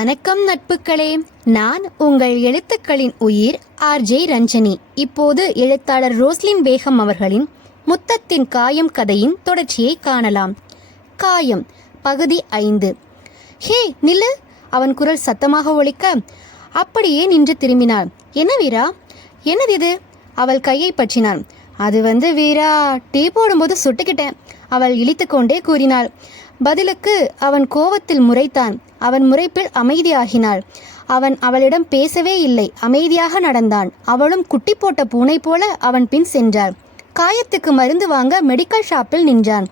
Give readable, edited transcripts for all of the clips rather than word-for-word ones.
வணக்கம் நட்புகளே, நான் உங்கள் எழுத்துக்களின் உயிர் ஆர்ஜே ரஞ்சனி. இப்போது எழுத்தாளர் ரோஸ்லின் பேகம் அவர்களின் முத்தத்தின் காயம் கதையின் தொடர்ச்சியை காணலாம். காயம் பகுதி 5. ஹே நில்லு! அவன் குரல் சத்தமாக ஒலிக்க அப்படியே நின்று திரும்பினாள். என்ன வீரா? என்னது இது? அவள் கையை பற்றினான். அது வீரா, டீ போடும்போது சுட்டுக்கிட்டேன், அவள் இழித்து கொண்டே கூறினாள். பதிலுக்கு அவன் கோவத்தில் முறைத்தான். அவன் முறைப்பில் அமைதியாகினாள். அவன் அவளிடம் பேசவே இல்லை, அமைதியாக நடந்தான். அவளும் குட்டி போட்ட பூனை போல அவன் பின் சென்றாள். காயத்துக்கு மருந்து வாங்க மெடிக்கல் ஷாப்பில் நின்றான்.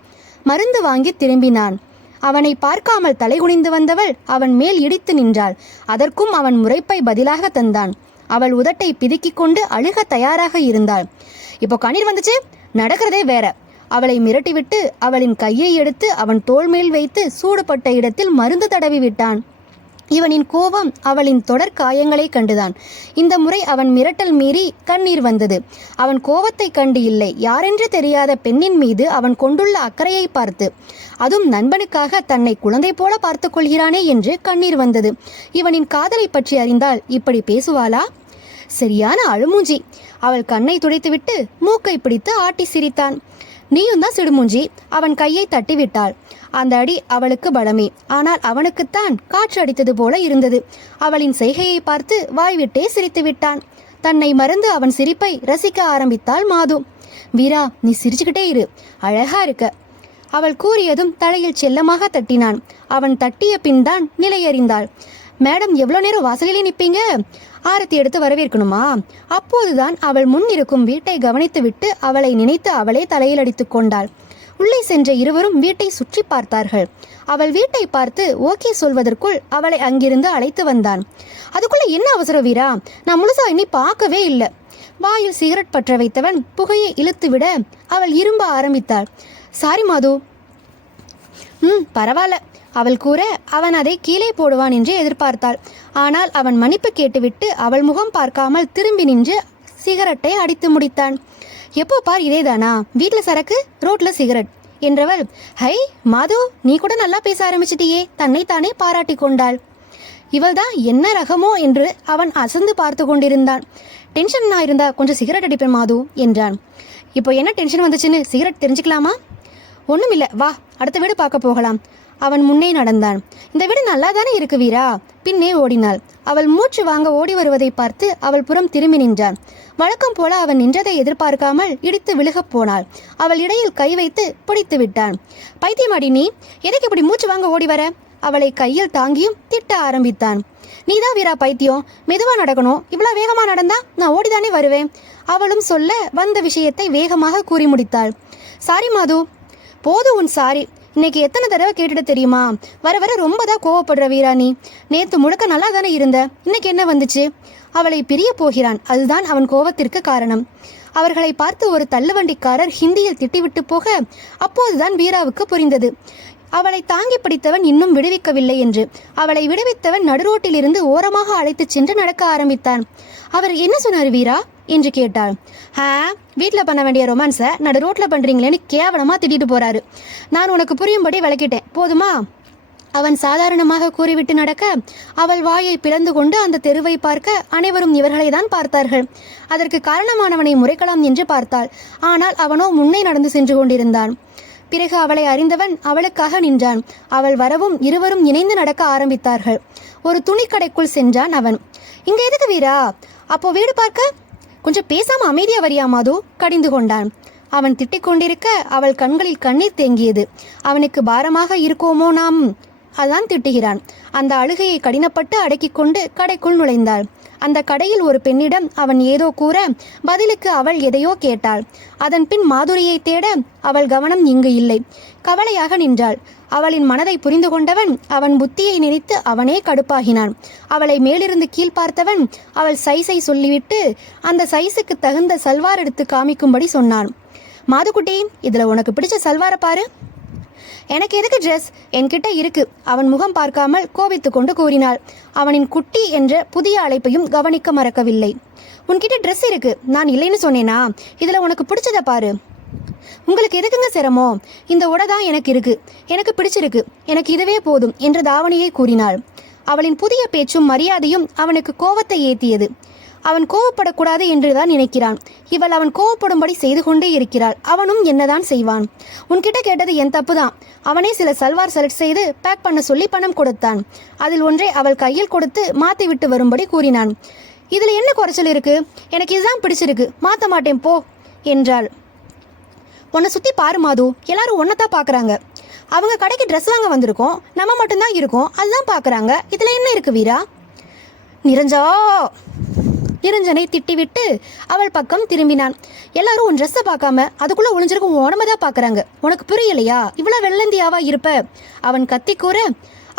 மருந்து வாங்கி திரும்பினான். அவனை பார்க்காமல் தலைகுனிந்து வந்தவள் அவன் மேல் இடித்து நின்றாள். அதற்கும் அவன் முறைப்பை பதிலாக தந்தான். அவள் உதட்டை பிதுக்கிக் கொண்டு அழுக தயாராக இருந்தாள். இப்போ கண்ணீர் வந்துச்சு, நடக்கிறதே வேற. அவளை மிரட்டிவிட்டு அவளின் கையை எடுத்து அவன் தோள் மேல் வைத்து சூடுபட்ட இடத்தில் மருந்து தடவி விட்டான். இவனின் கோபம் அவளின் தொடர் காயங்களை கண்டுதான். இந்த முறை அவன் மிரட்டல் மீறி கண்ணீர் வந்தது. அவன் கோபத்தை கண்டு இல்லை, யாரென்று தெரியாத பெண்ணின் மீது அவன் கொண்டுள்ள அக்கறையை பார்த்து. அதுவும் நண்பனுக்காக தன்னை குழந்தை போல பார்த்து கொள்கிறானே என்று கண்ணீர் வந்தது. இவனின் காதலை பற்றி அறிந்தால் இப்படி பேசுவாளா? சரியான அழுமூஞ்சி. அவள் கண்ணை துடைத்துவிட்டு மூக்கை பிடித்து ஆட்டி சிரித்தான். நீயும் தான் சிடுமூஞ்சி. அவன் கையை தட்டிவிட்டாள். அந்த அடி அவளுக்கு பலமே, ஆனால் அவனுக்குத்தான் காற்று அடித்தது போல இருந்தது. அவளின் செய்கையை பார்த்து வாய்விட்டே சிரித்து விட்டான். தன்னை மறந்து அவன் சிரிப்பை ரசிக்க ஆரம்பித்தாள் மாது. வீரா, நீ சிரிச்சுக்கிட்டே இரு, அழகா இருக்க. அவள் கூறியதும் தலையில் செல்லமாக தட்டினான். அவன் தட்டிய பின் தான் நிலையறிந்தாள். மேடம், எவ்வளோ நேரம் வாசலிலே நிற்பீங்க? ஆரத்தி எடுத்து வரவேற்கணுமா? அப்போதுதான் அவள் முன் இருக்கும் வீட்டை கவனித்துவிட்டு அவளை நினைத்து அவளே தலையில் அடித்து கொண்டாள். உள்ளே சென்ற இருவரும் வீட்டை சுற்றி பார்த்தார்கள். அவள் வீட்டை பார்த்து ஓகே சொல்வதற்குள் அவளை அங்கிருந்து அழைத்து வந்தான். அதுக்குள்ள என்ன அவசரம் வீரா? நான் முழுசா இனி பார்க்கவே இல்லை. வாயில் சிகரெட் பற்ற வைத்தவன் புகையை இழுத்து விட அவள் இரும்ப ஆரம்பித்தாள். சாரி மாது. பரவாயில்ல, அவள் கூற அவன் அதை கீழே போடுவான் என்று எதிர்பார்த்தாள். ஆனால் அவன் மன்னிப்பு கேட்டுவிட்டு அவள் முகம் பார்க்காமல் திரும்பி நின்று சிகரெட்டை அடித்து முடித்தான். எப்போ பார் இதேதானா? வீட்டில் சரக்கு, ரோட்ல சிகரெட் என்றவள், ஹை மாது, நீ கூட நல்லா பேச ஆரம்பிச்சிட்டியே, தன்னைத்தானே பாராட்டி கொண்டாள். இவள்தான் என்ன ரகமோ என்று அவன் அசந்து பார்த்து கொண்டிருந்தான். டென்ஷன் இருந்தா கொஞ்சம் சிகரெட் அடிப்பேன் மாது என்றான். இப்போ என்ன டென்ஷன் வந்துச்சுன்னு சிகரெட் தெரிஞ்சுக்கலாமா? ஒன்றும் இல்லை, வா அடுத்த வீடு பார்க்க போகலாம். அவன் முன்னே நடந்தான். இந்த வீடு நல்லா தானே இருக்கு வீரா. பின்னே ஓடினாள். அவள் மூச்சு வாங்க ஓடி வருவதை பார்த்து அவள் புறம் திரும்பி நின்றான். வழக்கம் போல அவன் நின்றதை எதிர்பார்க்காமல் இடித்து விழுகப் போனாள். அவள் இடையில் கை வைத்து பிடித்து விட்டான். பைத்தியமாடி நீ, எதுக்கு இப்படி மூச்சு வாங்க ஓடி வர? அவளை கையில் தாங்கியும் திட்ட ஆரம்பித்தான். நீதான் வீரா பைத்தியம், மெதுவா நடக்கணும், இவ்வளோ வேகமா நடந்தா நான் ஓடிதானே வருவேன். அவளும் சொல்ல வந்த விஷயத்தை வேகமாக கூறி முடித்தாள். சாரி மாது. போது உன் சாரி. இன்னைக்கு எத்தனை தடவை கேட்டுட்டு தெரியுமா? வர வர ரொம்ப தான் கோவப்படுற வீரா நீ. நேத்து முழுக்க நல்லா தானே இருந்த, இன்னைக்கு என்ன வந்துச்சு? அவளை பிரிய போகிறான். அதுதான் அவன் கோவத்திற்கு காரணம். அவர்களை பார்த்து ஒரு தள்ளுவண்டிக்காரர் ஹிந்தியில் திட்டிவிட்டு போக அப்போதுதான் வீராவுக்கு புரிந்தது. அவளை தாங்கி பிடித்தவன் இன்னும் விடுவிக்கவில்லை என்று. அவளை விடுவித்தவன் நடுரோட்டிலிருந்து ஓரமாக அழைத்து சென்று நடக்க ஆரம்பித்தான். அவர் என்ன சொன்னார் வீரா என்று கேட்டாள். வீட்டில் பண்ண வேண்டிய ரொமான்ஸை நடு ரோட்டில் பண்ணுறீங்களேன்னு கேவலமாக திட்டிட்டு போறாரு. நான் உனக்கு புரியும்படி விளக்கிட்டேன், போதுமா? அவன் சாதாரணமாக கூறிவிட்டு நடக்க அவள் வாயை பிளந்து கொண்டு அந்த தெருவை பார்க்க அனைவரும் இவர்களை தான் பார்த்தார்கள். அதற்கு காரணமானவனை முறைக்கலாம் என்று பார்த்தாள். ஆனால் அவனோ முன்னே நடந்து சென்று கொண்டிருந்தான். பிறகு அவளை அறிந்தவன் அவளுக்காக நின்றான். அவள் வரவும் இருவரும் இணைந்து நடக்க ஆரம்பித்தார்கள். ஒரு துணிக்கடைக்குள் சென்றான் அவன். இங்க எதுக்கு வீரா? அப்போ வீடு பார்க்க கொஞ்சம் பேசாம அமைதியா வரியா மாது? கடிந்து கொண்டான். அவன் திட்டிக் கொண்டிருக்க அவள் கண்களில் கண்ணீர் தேங்கியது. அவனுக்கு பாரமாக இருக்கோமோ நாம்? அதான் திட்டுகிறான். அந்த அழுகையை கடினப்பட்டு அடக்கிக் கொண்டு கடைக்குள் நுழைந்தாள். அந்த கடையில் ஒரு பெண்ணிடம் அவன் ஏதோ கூற பதிலுக்கு அவள் எதையோ கேட்டாள். அதன் பின் மாதுரியை தேட அவள் கவனம் இங்கு இல்லை. கவலையாக நின்றாள். அவளின் மனதை புரிந்து கொண்டவன் அவன் புத்தியை நினைத்து அவனே கடுப்பாகினான். அவளை மேலிருந்து கீழ் பார்த்தவன் அவள் சைஸை சொல்லிவிட்டு அந்த சைஸுக்கு தகுந்த சல்வார் எடுத்து காமிக்கும்படி சொன்னான். மாதுக்குட்டி, இதுல உனக்கு பிடிச்ச சல்வாரை பாரு. எனக்கு எதுக்கு ட்ரெஸ்? என்கிட்ட இருக்கு. அவன் முகம் பார்க்காமல் கோபித்து கொண்டு கூறினாள். அவனின் குட்டி என்ற புதிய அழைப்பையும் கவனிக்க மறக்கவில்லை. உன்கிட்ட ட்ரெஸ் இருக்கு, நான் இல்லைன்னு சொன்னேனா? இதுல உனக்கு பிடிச்சத பாரு. உங்களுக்கு எதுக்குங்க சிரமம்? இந்த உடை தான் எனக்கு இருக்கு, எனக்கு பிடிச்சிருக்கு, எனக்கு இதுவே போதும் என்ற தாவணியை கூறினாள். அவளின் புதிய பேச்சும் மரியாதையும் அவனுக்கு கோபத்தை ஏற்றியது. அவன் கோவப்படக்கூடாது என்றுதான் நினைக்கிறான். இவள் அவன் கோவப்படும்படி செய்து கொண்டே இருக்கிறாள். அவனும் என்னதான் செய்வான்? உன்கிட்ட கேட்டது என் தப்பு தான். அவனே சில சல்வார் செலக்ட் செய்து பேக் பண்ண சொல்லி பணம் கொடுத்தான். அதில் ஒன்றை அவள் கையில் கொடுத்து மாற்றி விட்டு வரும்படி கூறினான். இதில் என்ன குறைச்சல் இருக்கு? எனக்கு இதுதான் பிடிச்சிருக்கு, மாற்ற மாட்டேன் போ என்றாள். உன்னை சுற்றி பாரு மாது, எல்லாரும் ஒன்னதான் பார்க்குறாங்க. அவங்க கடைக்கு ட்ரெஸ் வாங்க வந்திருக்கோம், நம்ம மட்டும்தான் இருக்கோம், அதுதான் பார்க்குறாங்க. இதில் என்ன இருக்கு வீரா? நிரஞ்சனை திட்டிவிட்டு அவள் பக்கம் திரும்பினான். எல்லாரும் உன் ட்ரெஸ்ஸை பார்க்காம அதுக்குள்ள ஒளிஞ்சிருக்கும் உடம்ப தான் பார்க்குறாங்க. உனக்கு புரியலையா? இவ்வளோ வெள்ளந்தியாவா இருப்ப? அவன் கத்தி கூற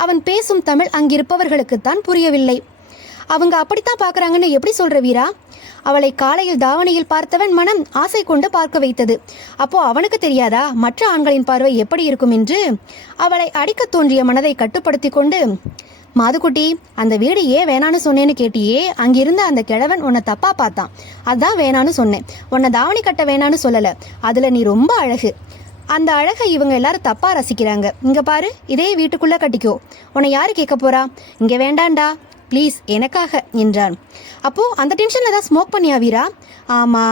அவன் பேசும் தமிழ் அங்கிருப்பவர்களுக்குத்தான் புரியவில்லை. அவங்க அப்படித்தான் பார்க்குறாங்கன்னு எப்படி சொல்ற வீரா? அவளை காலையில் தாவணியில் பார்த்தவன் மனம் ஆசை கொண்டு பார்க்க வைத்தது. அப்போ அவனுக்கு தெரியாதா மற்ற ஆண்களின் பார்வை எப்படி இருக்கும் என்று? அவளை அடிக்க தோன்றிய மனதை கட்டுப்படுத்தி கொண்டு, மாதுக்குட்டி, அந்த வீடு ஏன் வேணான்னு சொன்னேன்னு கேட்டியே, அங்கிருந்த அந்த கிழவன் உன்னை தப்பா பார்த்தான், அதான் வேணான்னு சொன்னேன். உன்னை தாவணி கட்ட வேணான்னு சொல்லலை, அதில் நீ ரொம்ப அழகு. அந்த அழகை இவங்க எல்லாரும் தப்பா ரசிக்கிறாங்க. இங்க பாரு, இதே வீட்டுக்குள்ள கட்டிக்கோ, உன்னை யாரு கேட்க போறா? இங்க வேண்டாண்டா ப்ளீஸ், எனக்காக என்றான். அப்போ அந்த டென்ஷன்ல தான் ஸ்மோக் பண்ணியா வீரா? ஆமா.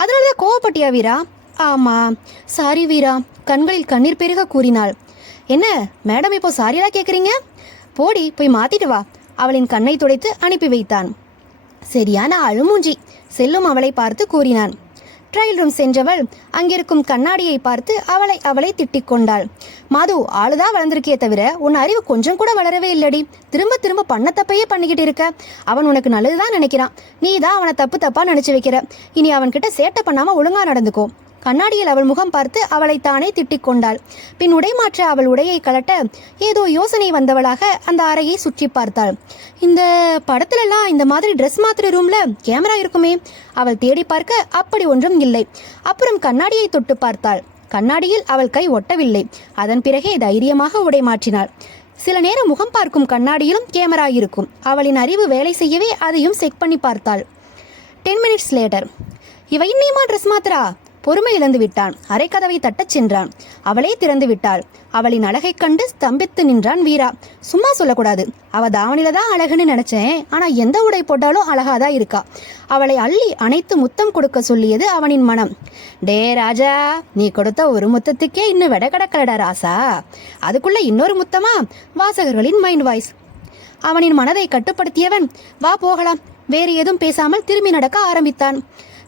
அதனாலதான் கோவப்பட்டியா வீரா? ஆமா. சாரி வீரா, கண்களில் கண்ணீர் பெருக கூறினாள். என்ன மேடம், இப்போ சாரியெல்லாம் கேட்குறீங்க? போடி, போய் மாத்திட்டு வா. அவளின் கண்ணை துடைத்து அனுப்பி வைத்தான். சரியான அழுமூஞ்சி, செல்லும் அவளை பார்த்து கூறினான். ட்ரையல் ரூம் சென்றவள் அங்கிருக்கும் கண்ணாடியை பார்த்து அவளை திட்டிக் கொண்டாள். மாது, ஆளுதான் வளர்ந்திருக்கே தவிர உன் அறிவு கொஞ்சம் கூட வளரவே இல்லடி. திரும்ப திரும்ப பண்ண தப்பையே பண்ணிக்கிட்டு இருக்க. அவன் உனக்கு நல்லதுதான் நினைக்கிறான், நீ தான் அவனை தப்பா நினைச்சு வைக்கிற. இனி அவன்கிட்ட சேட்டை பண்ணாம ஒழுங்கா நடந்துக்கோ. கண்ணாடியில் அவள் முகம் பார்த்து அவளை தானே திட்டிக் கொண்டாள். பின் உடை மாற்ற அவள் உடையை கலட்ட ஏதோ யோசனை வந்தவளாக அந்த அறையை சுற்றி பார்த்தாள். இந்த படத்துலலாம் இந்த மாதிரி ட்ரெஸ் மாத்திர ரூம்ல கேமரா இருக்குமே? அவள் தேடி பார்க்க அப்படி ஒன்றும் இல்லை. அப்புறம் கண்ணாடியை தொட்டு பார்த்தாள். கண்ணாடியில் அவள் கை ஒட்டவில்லை. அதன் பிறகே தைரியமாக உடை மாற்றினாள். சில நேரம் முகம் பார்க்கும் கண்ணாடியிலும் கேமரா இருக்கும். அவளின் அறிவு வேலை செய்யவே அதையும் செக் பண்ணி பார்த்தாள். 10 minutes later, இவ இன்னியுமா ட்ரெஸ் மாத்திரா? பொறுமை இழந்து விட்டான். அரைக்கதவை தட்டச் சென்றான். அவளே திறந்து விட்டாள். அவளின் அழகை கண்டு ஸ்தம்பித்து நின்றான் வீரா. சும்மா சொல்லக்கூடாது, அவ தாவணில தான் அழகுன்னு நினைச்சேன், ஆனா எந்த உடை போட்டாலும் அழகாதான் இருக்கா. அவளை அள்ளி அணைத்து முத்தம் கொடுக்க சொல்லியது அவனின் மனம். டே ராஜா, நீ கொடுத்த ஒரு முத்தத்துக்கே இன்னும் வெட கடக்கலடா ராசா, அதுக்குள்ள இன்னொரு முத்தமா? வாசகர்களின் மைண்ட் வாய்ஸ். அவனின் மனதை கட்டுப்படுத்தியவன் வா போகலாம், வேறு எதுவும் பேசாமல் திரும்பி நடக்க ஆரம்பித்தான்.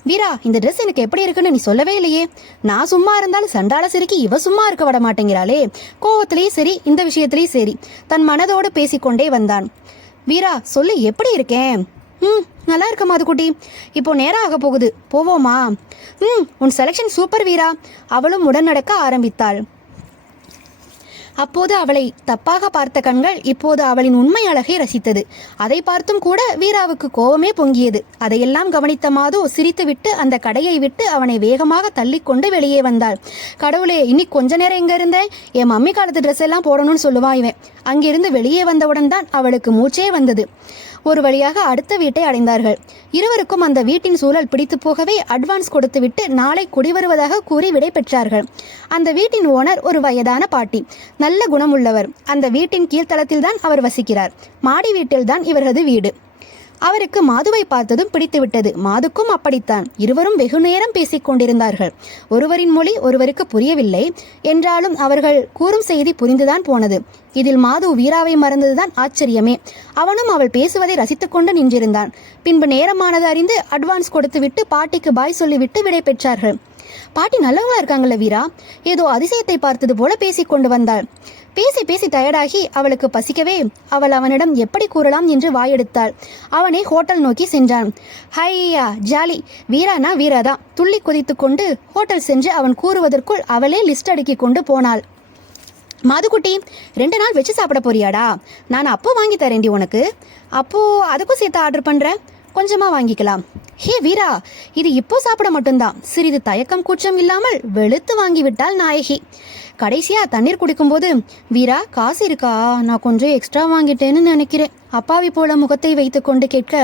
வீரா, இந்த ட்ரெஸ் எனக்கு எப்படி இருக்குன்னு நீ சொல்லவே இல்லையே. நான் சும்மா இருந்தாலும் சண்டால சிரிக்கி இவ சும்மா இருக்க விட மாட்டேங்கிறாளே. கோவத்திலேயே சரி, இந்த விஷயத்திலேயே சரி. தன் மனதோடு பேசிக்கொண்டே வந்தான். வீரா சொல்லு, எப்படி இருக்கேன்? நல்லா இருக்க மாதுக்குட்டி. இப்போ நேரம் ஆக போகுது, போவோமா? உன் செலக்ஷன் சூப்பர் வீரா. அவளும் உடன் நடக்க ஆரம்பித்தாள். அப்போது அவளை தப்பாக பார்த்த கண்கள் இப்போது அவளின் உண்மை அழகை ரசித்தது. அதை பார்த்தும் கூட வீராவுக்கு கோபமே பொங்கியது. அதையெல்லாம் கவனித்த மாது சிரித்துவிட்டு அந்த கடையை விட்டு அவனை வேகமாக தள்ளிக்கொண்டு வெளியே வந்தாள். கடவுளே, இன்னைக்கு கொஞ்ச நேரம் எங்க இருந்தேன்? என் மம்மி காலத்து ட்ரெஸ் எல்லாம் போடணும்னு சொல்லுவான் இவன். அங்கிருந்து வெளியே வந்தவுடன் தான் அவளுக்கு மூச்சே வந்தது. ஒரு வழியாக அடுத்த வீட்டை அடைந்தார்கள். இருவருக்கும் அந்த வீட்டின் சூழல் பிடித்து போகவே அட்வான்ஸ் கொடுத்துவிட்டு நாளை குடிவருவதாக கூறி விடை பெற்றார்கள். அந்த வீட்டின் ஓனர் ஒரு வயதான பாட்டி, நல்ல குணமுள்ளவர். அந்த வீட்டின் கீழ்த்தளத்தில் தான் அவர் வசிக்கிறார். மாடி வீட்டில்தான் இவரது வீடு. அவருக்கு மாதுவை பார்த்ததும் பிடித்துவிட்டது. மாதுக்கும் அப்படித்தான். இருவரும் வெகு நேரம் பேசிக் கொண்டிருந்தார்கள். ஒருவரின் மொழி ஒருவருக்கு புரியவில்லை என்றாலும் அவர்கள் கூறும் செய்தி புரிந்துதான் போனது. இதில் மாது வீராவை மறந்ததுதான் ஆச்சரியமே. அவனும் அவள் பேசுவதை ரசித்துக்கொண்டு நின்றிருந்தான். பின்பு நேரமானது அறிந்து அட்வான்ஸ் கொடுத்துவிட்டு பாட்டிக்கு பாய் சொல்லிவிட்டு விடை பெற்றார்கள். பாட்டி நல்லவங்களா இருக்காங்கல்ல வீரா? ஏதோ அதிசயத்தை பார்த்தது போல பேசிக்கொண்டு வந்தாள். பேசி பேசி டயர்டாகி அவளுக்கு பசிக்கவே அவள் அவனிடம் எப்படி கூறலாம் என்று வாயெடுத்தாள். அவனை ஹோட்டல் நோக்கி சென்றான். ஹையா ஜாலி, வீரானா வீராதான். துள்ளி குதித்து கொண்டு ஹோட்டல் சென்று அவன் கூறுவதற்குள் அவளே லிஸ்ட் அடுக்கி கொண்டு போனாள். மாதுக்குட்டி, 2 நாள் வச்சு சாப்பிட போறியாடா? நான் அப்போ வாங்கி தரேன்டி உனக்கு. அப்போ அதுக்கும் சேர்த்து ஆர்டர் பண்றேன், கொஞ்சமா வாங்கிக்கலாம். ஹே வீரா, இது இப்போ சாப்பிட மட்டும்தான். சிறிது தயக்கம் கூச்சம் இல்லாமல் வெளுத்து வாங்கிவிட்டாள் நாயகி. கடைசியா தண்ணீர் குடிக்கும்போது, வீரா காசு இருக்கா? நான் கொஞ்சம் எக்ஸ்ட்ரா வாங்கிட்டேன்னு நினைக்கிறேன். அப்பாவி போல முகத்தை வைத்து கொண்டு கேட்க,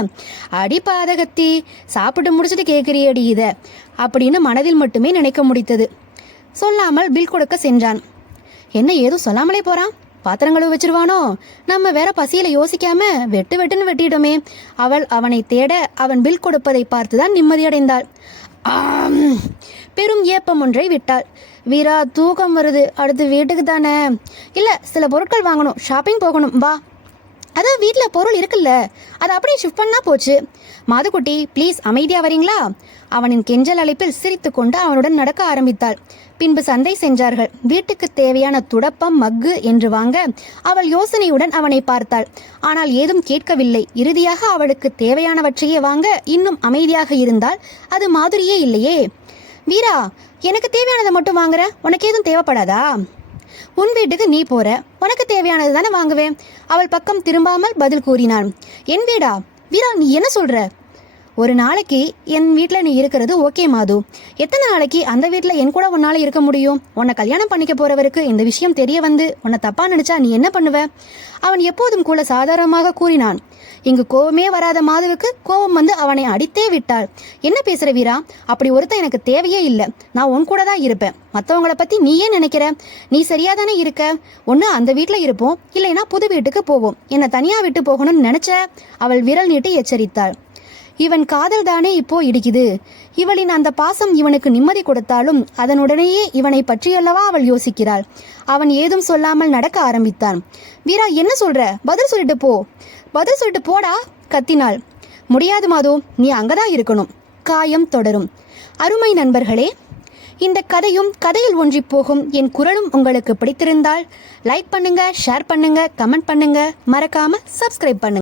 அடி பாதகத்தி, சாப்பிட்டு முடிச்சுட்டு கேட்கிறியடி இத அப்படின்னு மனதில் மட்டுமே நினைக்க முடித்தது. சொல்லாமல் பில் கொடுக்க சென்றான். என்ன ஏதும் சொல்லாமலே போறான்? பாத்திரங்களும் வச்சிருவானோ? நம்ம வேற பசியில யோசிக்காம வெட்டுன்னு வெட்டிட்டோமே. அவள் அவனை தேட அவன் பில் கொடுப்பதை பார்த்துதான் நிம்மதியடைந்தாள். பெரும் ஏப்பம் ஒன்றை விட்டாள். வீரா, தூக்கம் வருது. அடுத்து வீட்டுக்கு தானே? இல்லை, சில பொருட்கள் வாங்கணும், ஷாப்பிங் போகணும், வா. அதான் வீட்டில் பொருள் இருக்குல்ல, அதை அப்படியே ஷிஃப்ட் பண்ணா போச்சு. மாதுக்குட்டி, ப்ளீஸ் அமைதியாக வரீங்களா? அவனின் கெஞ்சல் அழைப்பில் சிரித்து கொண்டு அவனுடன் நடக்க ஆரம்பித்தாள். பின்பு சந்தை சென்றார்கள். வீட்டுக்கு தேவையான துடப்பம், மக்கு என்று வாங்க அவள் யோசனையுடன் அவனை பார்த்தாள். ஆனால் ஏதும் கேட்கவில்லை. இறுதியாக அவளுக்கு தேவையானவற்றையே வாங்க இன்னும் அமைதியாக இருந்தால் அது மாதுரியே இல்லையே. வீரா, எனக்கு தேவையானதை மட்டும் வாங்குற, உனக்கு ஏதும் தேவைப்படாதா? உன் வீட்டுக்கு நீ போற, உனக்கு தேவையானது தானே வாங்குவேன். அவள் பக்கம் திரும்பாமல் பதில் கூறினான். என் வீடா? வீரா, நீ என்ன சொல்ற? ஒரு நாளைக்கு என் வீட்டில் நீ இருக்கிறது ஓகே மாது. எத்தனை நாளைக்கு அந்த வீட்டில் என் கூட உன்னால் இருக்க முடியும்? உன்னை கல்யாணம் பண்ணிக்க போறவருக்கு இந்த விஷயம் தெரிய வந்து உன்னை தப்பா நினைச்சா நீ என்ன பண்ணுவ? அவன் எப்போதும் கூட சாதாரணமாக கூறினான். இங்கு கோபமே வராத மாதுவுக்கு கோபம் வந்து அவனை அடித்தே விட்டாள். என்ன பேசுற வீரா? அப்படி ஒருத்தன் எனக்கு தேவையே இல்லை. நான் உன் கூட தான் இருப்பேன். மற்றவங்களை பற்றி நீ ஏன் நினைக்கிற? நீ சரியா தானே இருக்க. ஒன்று அந்த வீட்டில் இருப்போம், இல்லைன்னா புது வீட்டுக்கு போவோம். என்னை தனியாக விட்டு போகணும்னு நினைச்ச? அவள் விரல் நீட்டி எச்சரித்தாள். இவன் காதல் தானே இப்போ இடிக்குது. இவளின் அந்த பாசம் இவனுக்கு நிம்மதி கொடுத்தாலும் அதனுடனேயே இவனை பற்றியல்லவா அவள் யோசிக்கிறாள். அவன் ஏதும் சொல்லாமல் நடக்க ஆரம்பித்தான். வீரா, என்ன சொல்ற? பதில் சொல்லிட்டு போ. பதில் சொல்லிட்டு போடா, கத்தினாள். முடியாது மாது, நீ அங்கதான் இருக்கணும். காயம் தொடரும். அருமை நண்பர்களே, இந்த கதையும் கதையில் ஒன்றி போகும் என் குரலும் உங்களுக்கு பிடித்திருந்தால் லைக் பண்ணுங்க, ஷேர் பண்ணுங்க, கமெண்ட் பண்ணுங்க, மறக்காம சப்ஸ்கிரைப் பண்ணுங்க.